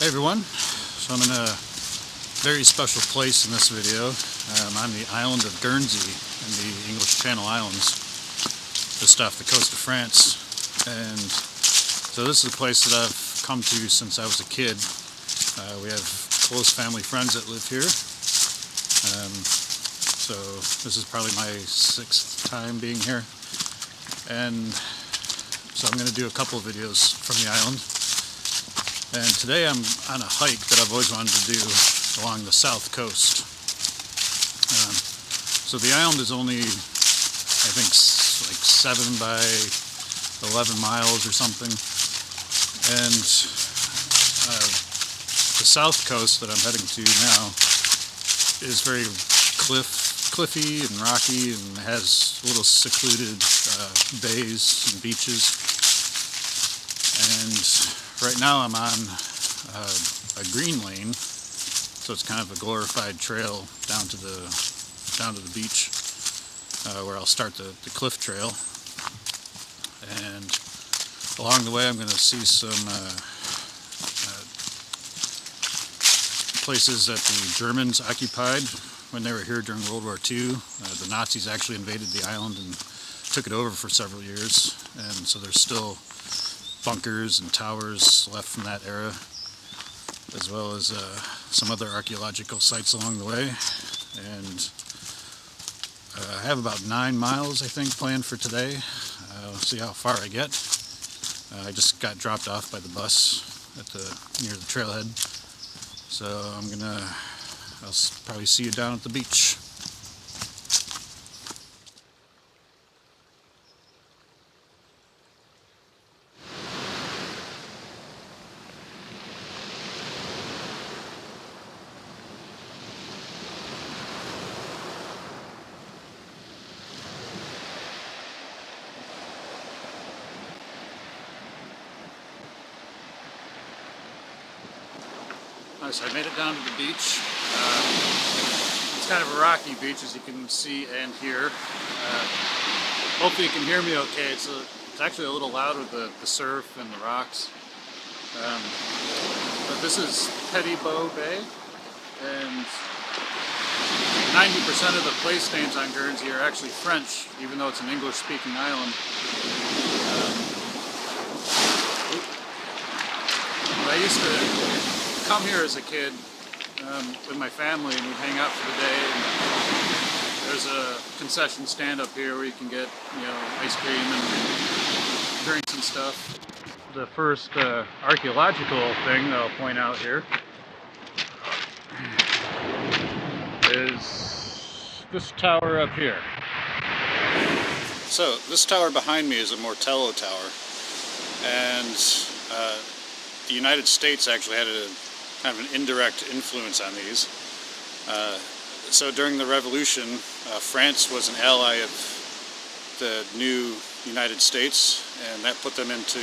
Hey everyone, so I'm in a very special place in this video. I'm on the island of Guernsey in the English Channel Islands, just off the coast of France. And so this is a place that I've come to since I was a kid. We have close family friends that live here. So this is probably my 6th time being here. And so I'm going to do a couple of videos from the island. And today I'm on a hike that I've always wanted to do along the south coast. So the island is only, I think, like 7 by 11 miles or something. And the south coast that I'm heading to now is very cliffy and rocky, and has little secluded bays and beaches. And right now I'm on a green lane, so it's kind of a glorified trail down to the beach, where I'll start the cliff trail. And along the way I'm going to see some places that the Germans occupied when they were here during World War II. The Nazis actually invaded the island and took it over for several years, and so there's still bunkers and towers left from that era, as well as some other archaeological sites along the way. And I have about 9 miles, I think, planned for today. We'll see how far I get. I just got dropped off by the bus near the trailhead, so I'll probably see you down at the beach. So I made it down to the beach. It's kind of a rocky beach, as you can see and hear. Hopefully you can hear me okay. It's actually a little loud with the surf and the rocks. But this is Petit-Bow Bay, and 90% of the place names on Guernsey are actually French, even though it's an English-speaking island. I used to come here as a kid with my family, and we'd hang out for the day. And there's a concession stand up here where you can get, ice cream and drinks and stuff. The first archaeological thing that I'll point out here is this tower up here. So this tower behind me is a Mortello tower, and the United States actually had a kind of an indirect influence on these. So during the Revolution, France was an ally of the new United States, and that put them into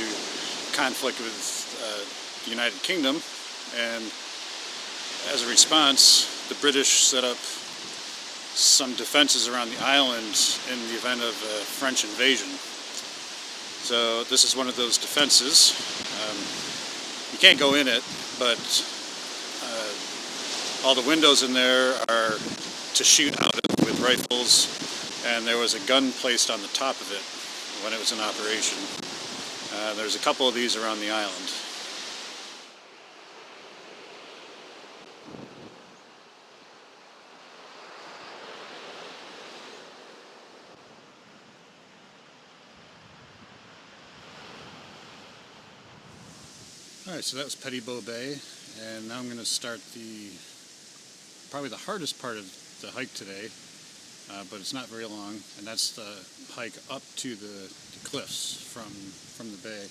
conflict with the United Kingdom. And as a response, the British set up some defenses around the island in the event of a French invasion. So this is one of those defenses. You can't go in it, but all the windows in there are to shoot out of with rifles, and there was a gun placed on the top of it when it was in operation. There's a couple of these around the island. Alright, so that was Petit-Bow Bay, and now I'm going to start probably the hardest part of the hike today, but it's not very long, and that's the hike up to the cliffs from the bay.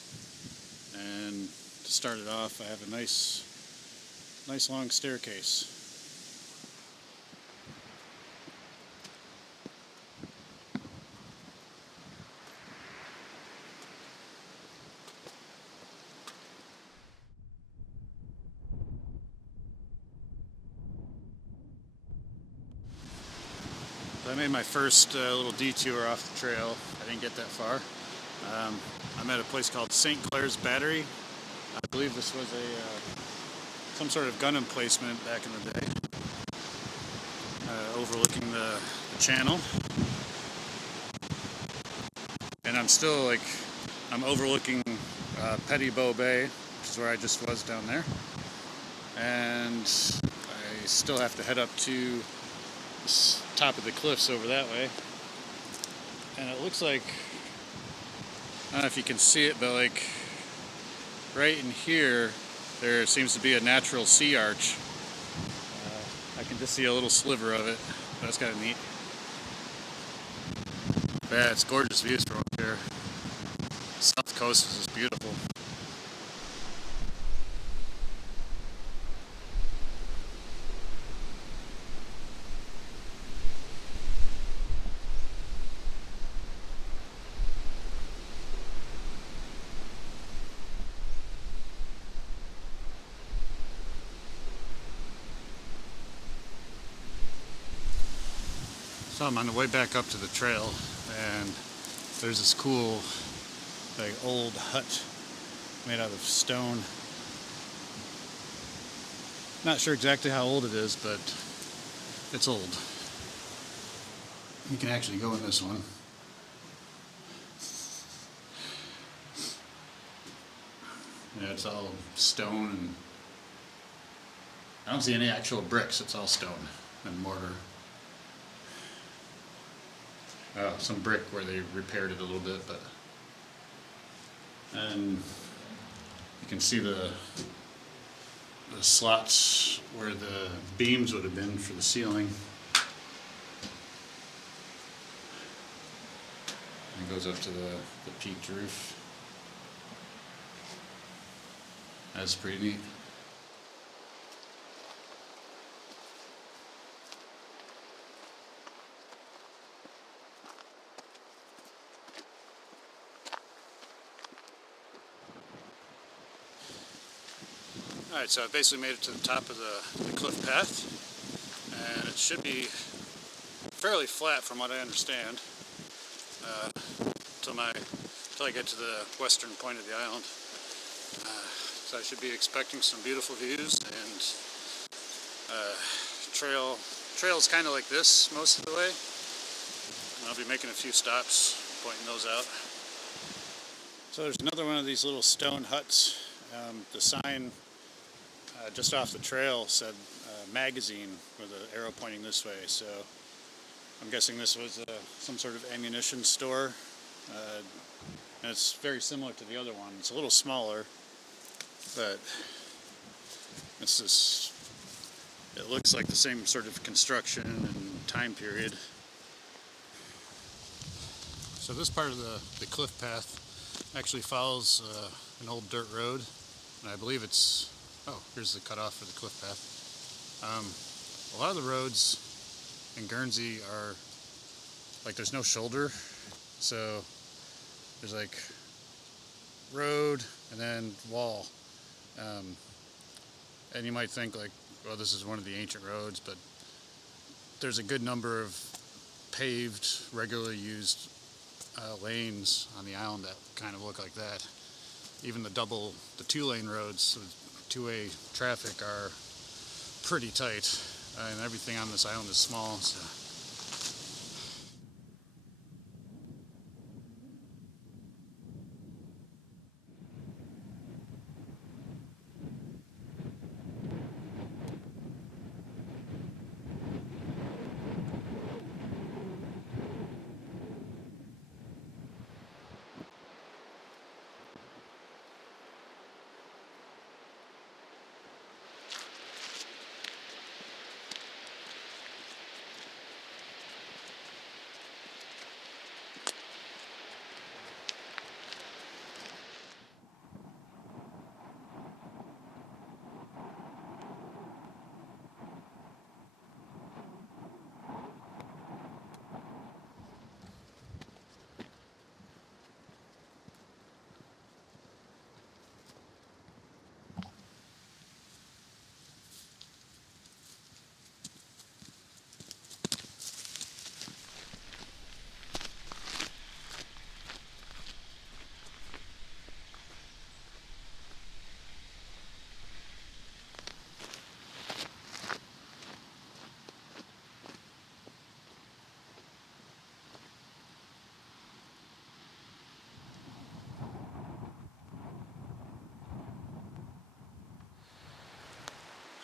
And to start it off, I have a nice long staircase. So I made my first little detour off the trail. I didn't get that far. I'm at a place called St. Clair's Battery. I believe this was some sort of gun emplacement back in the day, overlooking the channel. And I'm overlooking Petit Bow Bay, which is where I just was down there. And I still have to head up to the top of the cliffs over that way. And it looks like, I don't know if you can see it, but like right in here, there seems to be a natural sea arch. I can just see a little sliver of it. That's kind of neat. Yeah, it's gorgeous views from up here. The South Coast is just beautiful. So I'm on the way back up to the trail, and there's this cool, like, old hut made out of stone. Not sure exactly how old it is, but it's old. You can actually go in this one. Yeah, it's all stone, and I don't see any actual bricks. It's all stone and mortar. Some brick where they repaired it a little bit, but and you can see the slots where the beams would have been for the ceiling. And it goes up to the peaked roof. That's pretty neat. Alright, so I basically made it to the top of the cliff path, and it should be fairly flat from what I understand, until I get to the western point of the island. So I should be expecting some beautiful views, and trails kind of like this most of the way. And I'll be making a few stops, pointing those out. So there's another one of these little stone huts. The sign just off the trail said magazine with an arrow pointing this way, so I'm guessing this was some sort of ammunition store, and it's very similar to the other one. It's a little smaller, but it looks like the same sort of construction and time period. So this part of the cliff path actually follows an old dirt road, and I believe it's, here's the cutoff for the cliff path. A lot of the roads in Guernsey are, like, there's no shoulder, so there's like road and then wall. And you might think like, well, this is one of the ancient roads, but there's a good number of paved, regularly used lanes on the island that kind of look like that. Even the two-lane roads with two-way traffic are pretty tight, and everything on this island is small, so.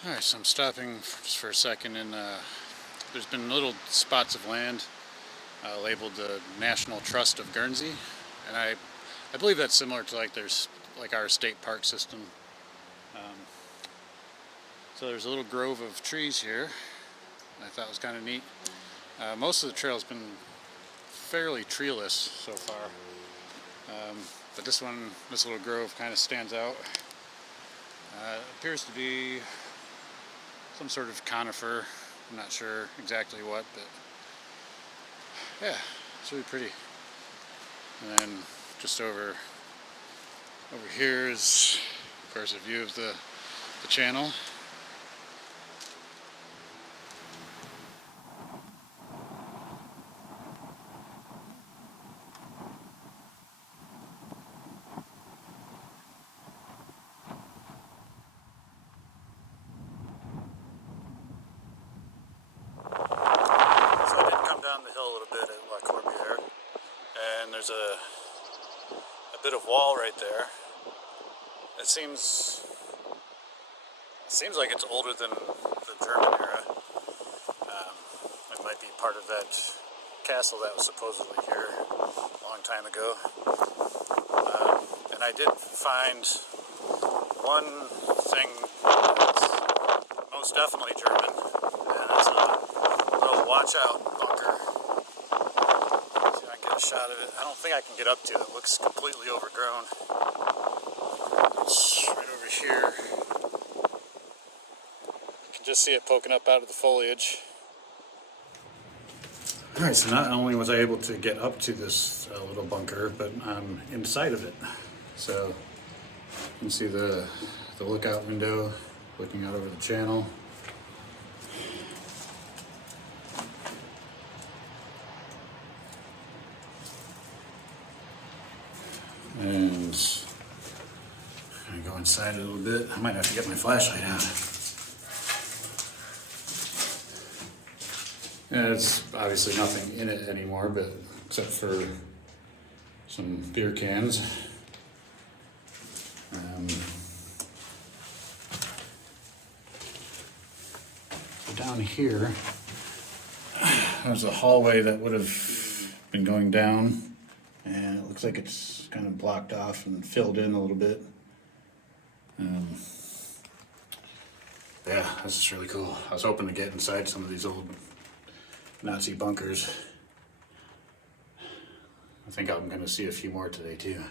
Alright, so I'm stopping just for a second, and there's been little spots of land labeled the National Trust of Guernsey, and I believe that's similar to there's our state park system. Um, so there's a little grove of trees here I thought was kind of neat. Most of the trail's been fairly treeless so far, but this little grove kind of stands out. Appears to be some sort of conifer. I'm not sure exactly what, but yeah, it's really pretty. And then just over here is, of course, a view of the channel. So I did come down the hill a little bit at La Corbière, and there's a bit of wall right there. It seems like it's older than the German era. It might be part of that castle that was supposedly here a long time ago. And I did find one thing that's most definitely German, and it's a little watch out bunker. See if I can get a shot of it. I don't think I can get up to it. It looks completely overgrown. It's right over here. You can just see it poking up out of the foliage. Alright, so not only was I able to get up to this little bunker, but I'm inside of it. So you can see the lookout window looking out over the channel. And I'm gonna go inside a little bit. I might have to get my flashlight out. Yeah, it's obviously nothing in it anymore, but except for some beer cans. So down here, there's a hallway that would have been going down, and it looks like it's kind of blocked off and filled in a little bit. Yeah, this is really cool. I was hoping to get inside some of these old Nazi bunkers. I think I'm going to see a few more today too.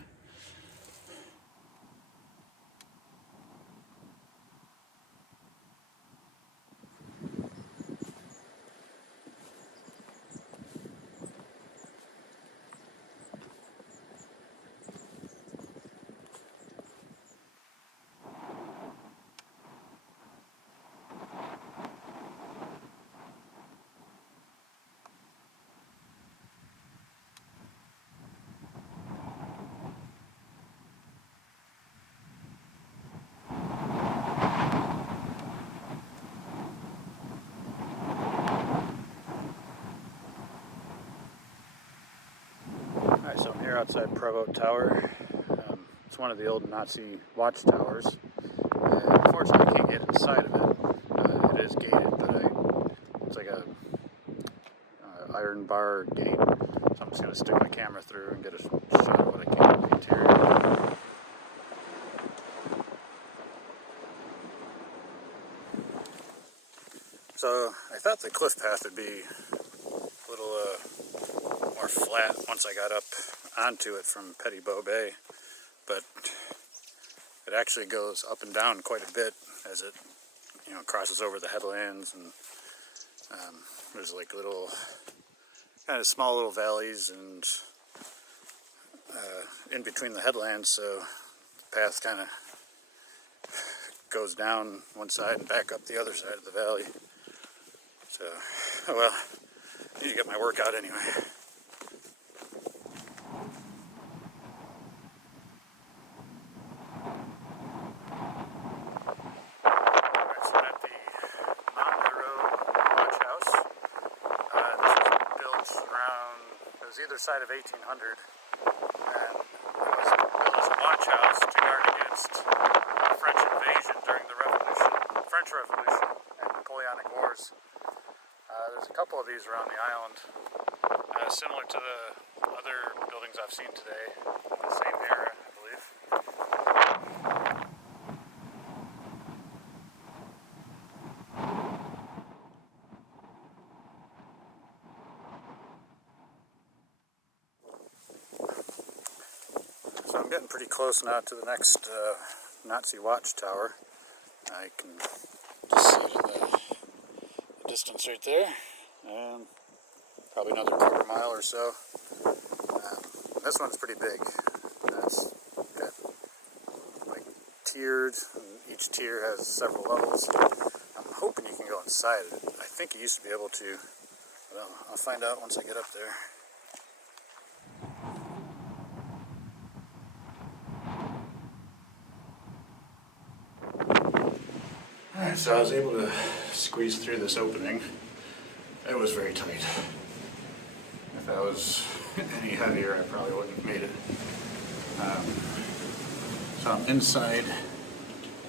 Alright, so I'm here outside Provost Tower. It's one of the old Nazi watchtowers. Unfortunately, I can't get inside of it. It is gated, but it's like a iron bar gate. So I'm just going to stick my camera through and get a shot of what I can of the interior. So I thought the cliff path would be a little more flat once I got up onto it from Petit-Beau Bay, but it actually goes up and down quite a bit as it crosses over the headlands, and there's like little kind of small little valleys and in between the headlands, so the path kind of goes down one side and back up the other side of the valley. So, oh well, I need to get my workout anyway. Alright, so I'm at the Mountain Road Watch House. This was built around, it was either side of 1800, and it was built as a watch house to guard against French invasion during the French Revolution and Napoleonic Wars. There's a couple of these around the island, similar to the other buildings I've seen today, the same era, I believe. So I'm getting pretty close now to the next Nazi watchtower. I can just see it in the distance right there. Probably another quarter mile or so. This one's pretty big. It's got like tiered, and each tier has several levels. I'm hoping you can go inside it. I think you used to be able to, but I'll find out once I get up there. Alright, so I was able to squeeze through this opening. It was very tight. If I was any heavier, I probably wouldn't have made it. So I'm inside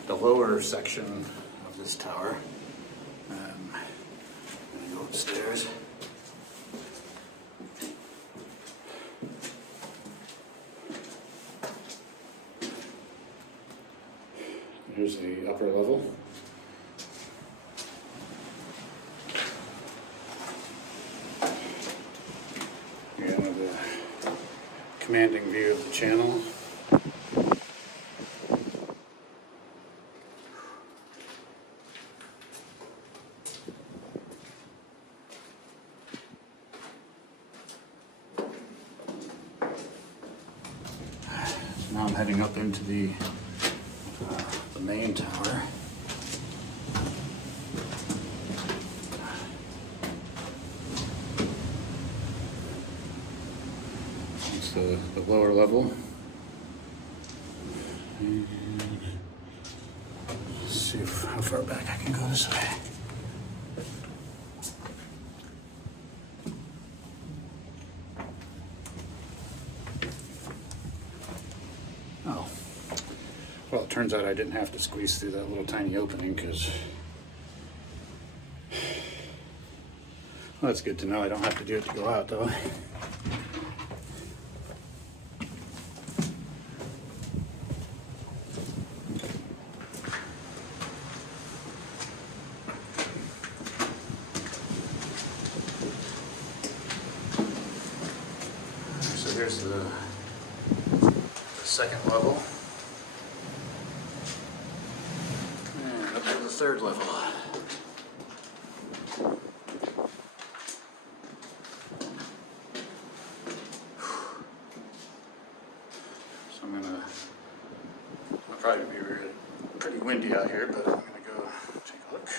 the lower section of this tower. I'm gonna go upstairs. Here's the upper level. You have a commanding view of the channel. So now I'm heading up into the main tower. It's the lower level. And let's see how far back I can go this way. Oh. Well, it turns out I didn't have to squeeze through that little tiny opening because, well, that's good to know. I don't have to do it to go out, though. So here's the second level. The third level. So it'll probably be pretty windy out here, but I'm gonna go take a look.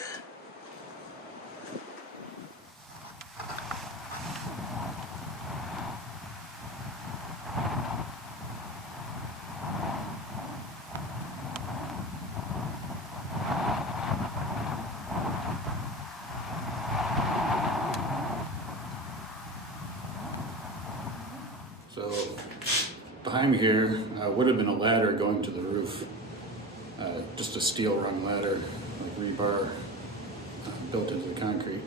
So behind me here would have been a ladder going to the roof, just a steel rung ladder, like rebar built into the concrete,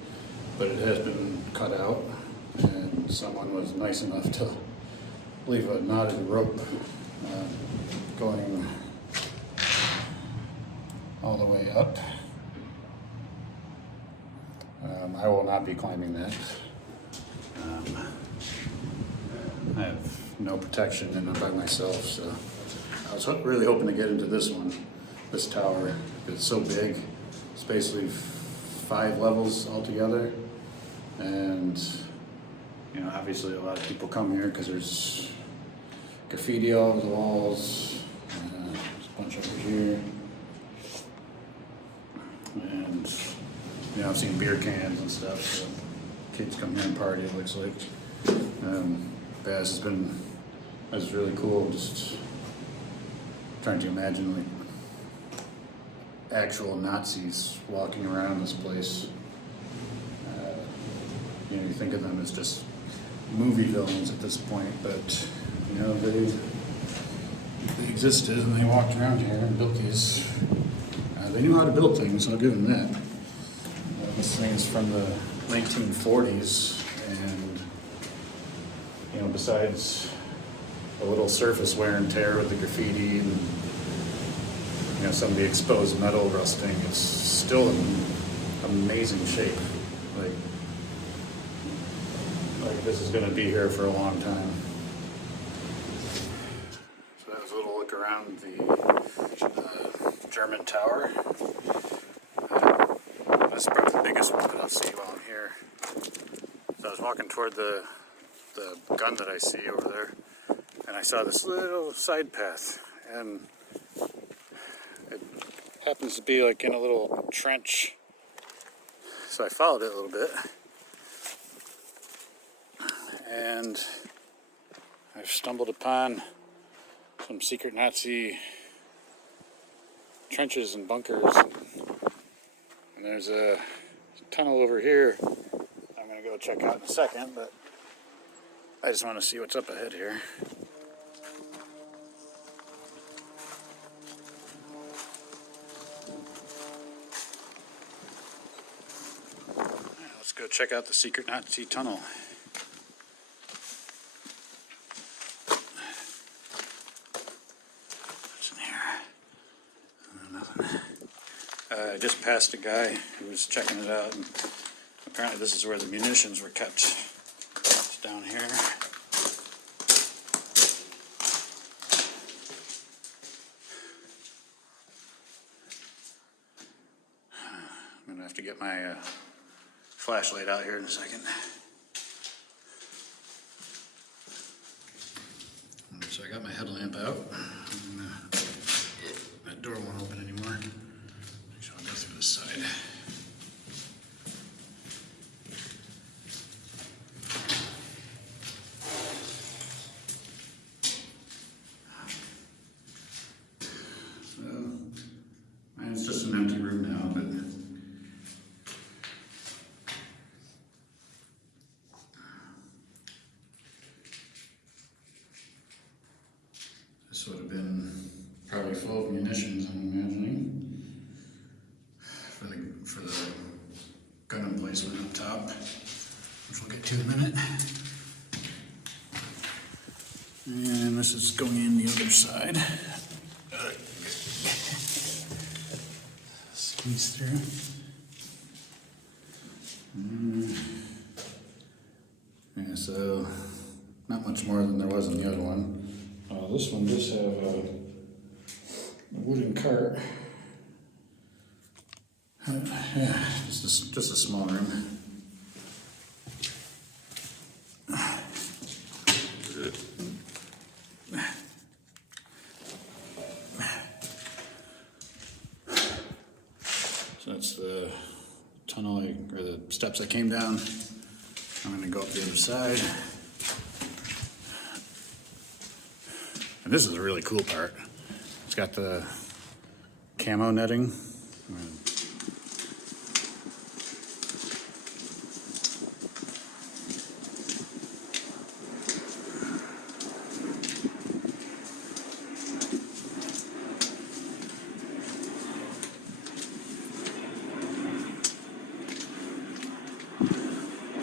but it has been cut out, and someone was nice enough to leave a knotted rope going all the way up. I will not be climbing that. I have no protection and I'm by myself, so I was really hoping to get into this tower, because it's so big. It's basically 5 levels altogether, and you know, obviously a lot of people come here because there's graffiti all over the walls. There's a bunch over here, and you know, I've seen beer cans and stuff. So kids come here and party, it looks like. Bass that's really cool, just trying to imagine like actual Nazis walking around this place. You know, you think of them as just movie villains at this point, but you know, they existed and they walked around here and built these. they knew how to build things, I'll give them that. This thing is from the 1940s, and you know, besides a little surface wear and tear with the graffiti and you know, some of the exposed metal rusting, it's still in amazing shape. Like this is going to be here for a long time. So that was a little look around the German tower. That's probably the biggest one that I'll see while I'm here. So I was walking toward the gun that I see over there, and I saw this little side path, and it happens to be like in a little trench. So I followed it a little bit, and I've stumbled upon some secret Nazi trenches and bunkers. And there's a tunnel over here I'm going to go check out in a second, but I just want to see what's up ahead here. Let's go check out the secret Nazi tunnel. What's in here? Nothing. I just passed a guy who was checking it out, and apparently this is where the munitions were kept. It's down here. I'm going to have to get my flashlight out here in a second. So I got my headlamp out. And, that door won't open anymore. So I'll go through this side. So, it's just an empty room now, but this would have been probably full of munitions, I'm imagining, for the gun emplacement up top, which we'll get to in a minute. And this is going in the other side. Squeeze through. Yeah, so not much more than there was in the other one. This one does have a wooden cart. Yeah, just a small room. So that's the tunnel, or the steps I came down. I'm going to go up the other side. And this is a really cool part. It's got the camo netting.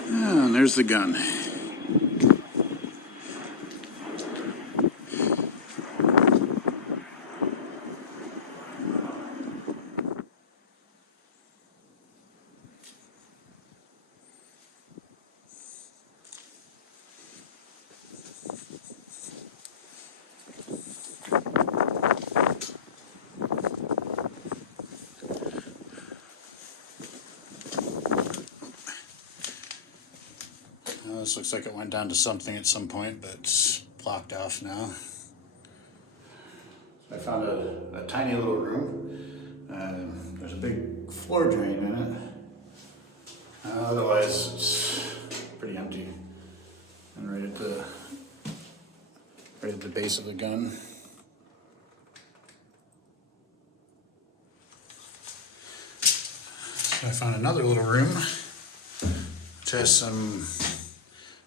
And there's the gun. This looks like it went down to something at some point, but it's blocked off now. I found a tiny little room. There's a big floor drain in it. Otherwise, it's pretty empty. And right at the base of the gun. So I found another little room which has some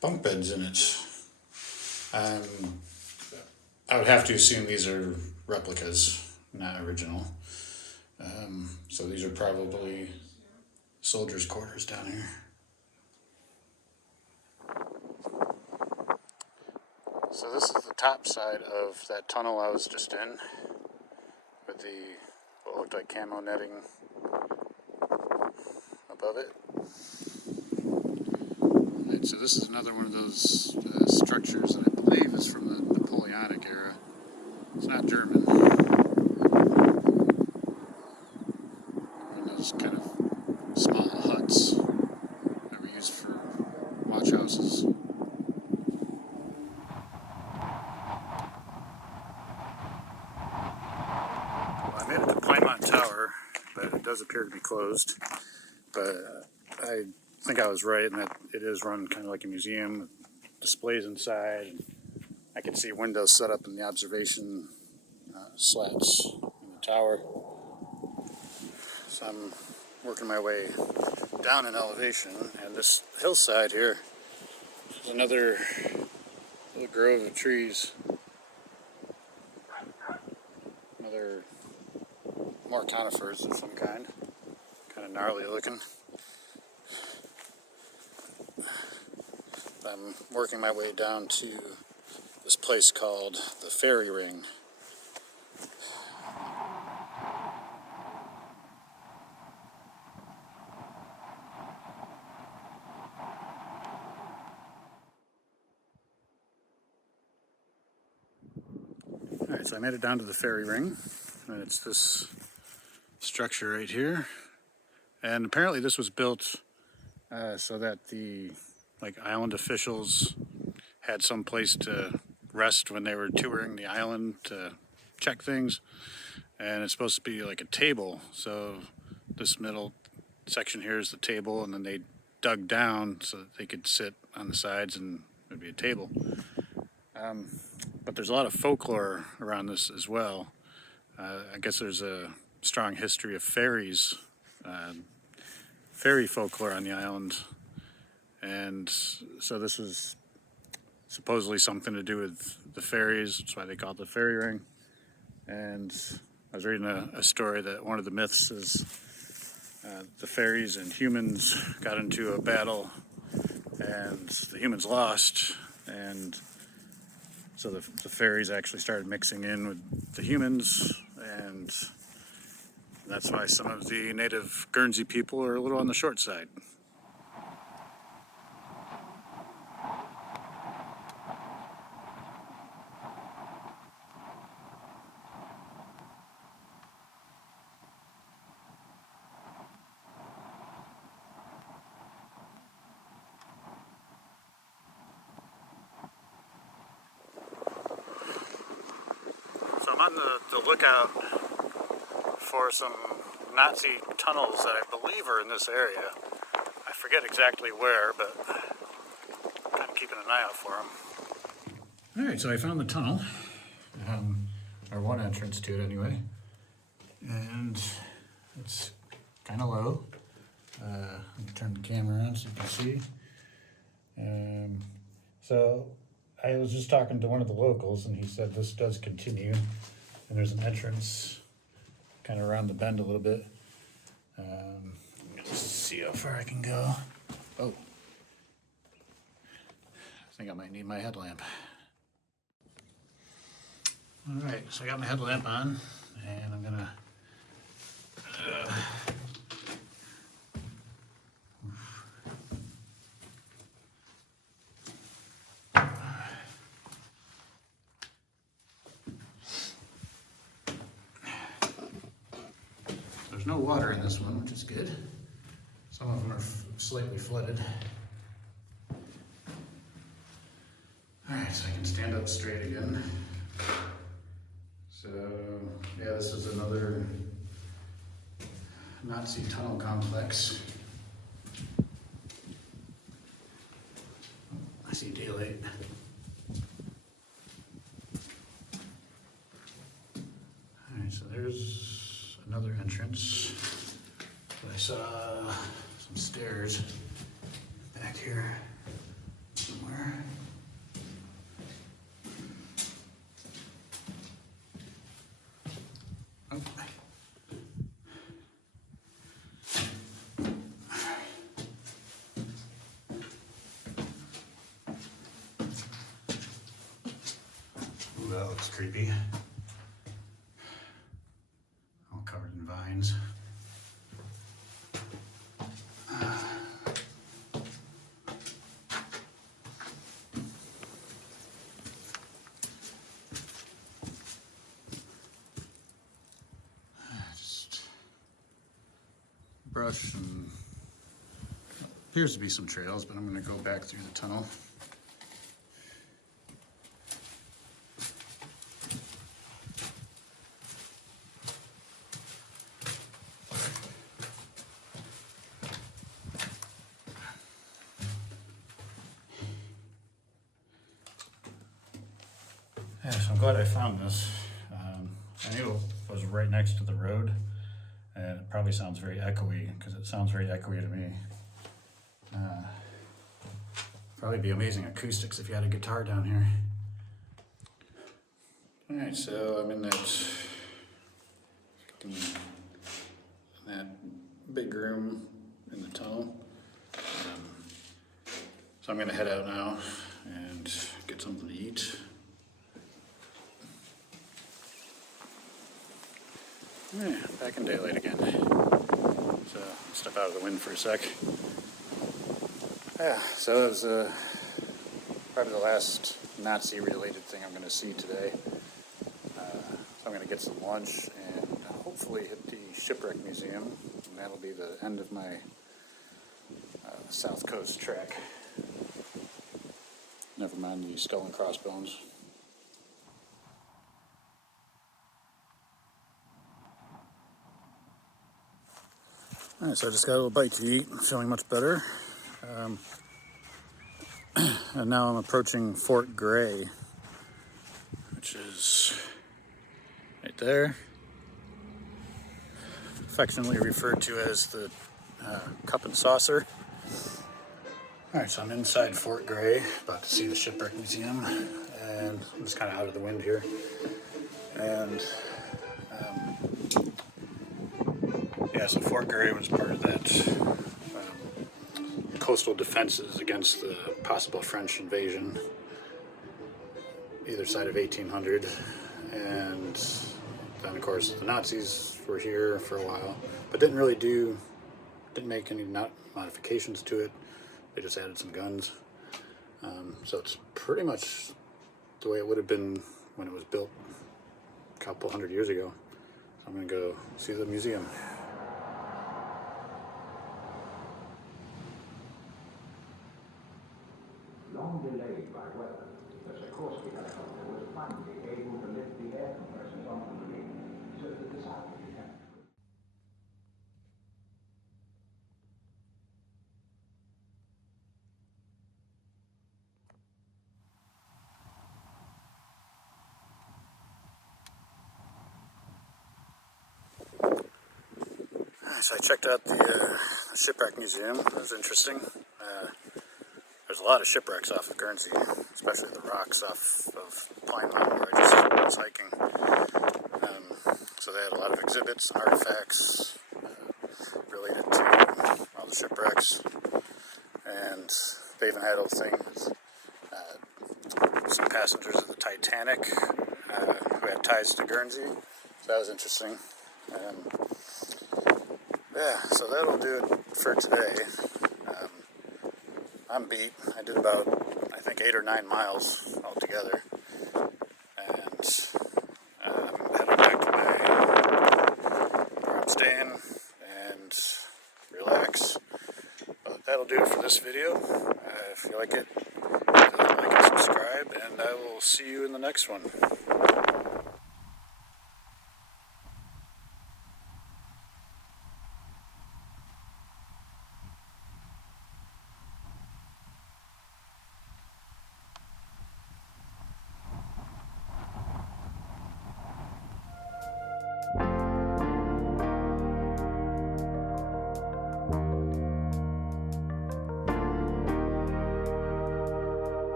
bunk beds in it. I would have to assume these are replicas, not original. So these are probably soldiers' quarters down here. So this is the top side of that tunnel I was just in, with the what looked like camo netting above it. Right, so this is another one of those structures that I believe is from the Napoleonic era. It's not German. One of those kind of small huts that were used for watch houses. Well, I made it to Plymouth Tower, but it does appear to be closed. But I think I was right in that it is run kind of like a museum, with displays inside. And I can see windows set up in the observation slats in the tower. So I'm working my way down in elevation, and this hillside here is another little grove of trees. Another more conifers of some kind of gnarly looking. I'm working my way down to this place called the Fairy Ring. Alright, so I made it down to the Fairy Ring, and it's this structure right here. And apparently this was built so that the island officials had some place to rest when they were touring the island to check things. And it's supposed to be like a table, so this middle section here is the table, and then they dug down so that they could sit on the sides and it would be a table. But there's a lot of folklore around this as well. I guess there's a strong history of fairies, fairy folklore on the island, and so this is supposedly something to do with the fairies. That's why they call it the Fairy Ring. And I was reading a story that one of the myths is the fairies and humans got into a battle, and the humans lost, and so the fairies actually started mixing in with the humans, and that's why some of the native Guernsey people are a little on the short side. So I'm on the lookout for some Nazi tunnels that I believe are in this area. I forget exactly where, but I'm kind of keeping an eye out for them. Alright, so I found the tunnel, or one entrance to it anyway, and it's kind of low. Let me turn the camera on so you can see. So I was just talking to one of the locals, and he said this does continue, and there's an entrance kind of around the bend a little bit. Let's see how far I can go. Oh, I think I might need my headlamp. All right, so I got my headlamp on, and I'm gonna there's no water in this one, which is good. Some of them are slightly flooded. All right, so I can stand up straight again. So, yeah, this is another Nazi tunnel complex. I see daylight. All right, so there's another entrance. I saw some stairs back here somewhere. Oh. that looks creepy. All covered in vines. Just brush and appears to be some trails, but I'm going to go back through the tunnel. Yeah, so I'm glad I found this. I knew it was right next to the road, and it probably sounds very echoey, because it sounds very echoey to me. Probably be amazing acoustics if you had a guitar down here. Alright, so I'm in that big room in the tunnel. So I'm going to head out now and get something to eat. Yeah, back in daylight again. So step out of the wind for a sec. Yeah, so it was probably the last Nazi-related thing I'm going to see today. So I'm going to get some lunch and hopefully hit the Shipwreck Museum. And that'll be the end of my South Coast trek. Never mind the skull and crossbones. Alright, so I just got a little bite to eat. I'm feeling much better. And now I'm approaching Fort Gray, which is right there. Affectionately referred to as the Cup and Saucer. Alright, so I'm inside Fort Gray, about to see the Shipwreck Museum, and I'm just kind of out of the wind here. And yeah, so Fort Gray was part of that coastal defenses against the possible French invasion, either side of 1800. And then, of course, the Nazis were here for a while, but didn't make any modifications to it. They just added some guns. So it's pretty much the way it would have been when it was built a couple hundred years ago. So I'm going to go see the museum. Long delayed by weather, the Sikorsky helicopter was finally able to lift the air compressors onto the rig, so that the South began. So I checked out the Shipwreck Museum. It was interesting. There's a lot of shipwrecks off of Guernsey, especially the rocks off of Pine Mountain where I just was hiking. So they had a lot of exhibits and artifacts related to all the shipwrecks. And they even had a thing with some passengers of the Titanic who had ties to Guernsey. So that was interesting. Yeah, so that'll do it for today. I'm beat. I did about, I think, 8 or 9 miles altogether. And I'm heading back to where I'm staying and relax. But that'll do it for this video. If you like it, like and subscribe, and I will see you in the next one.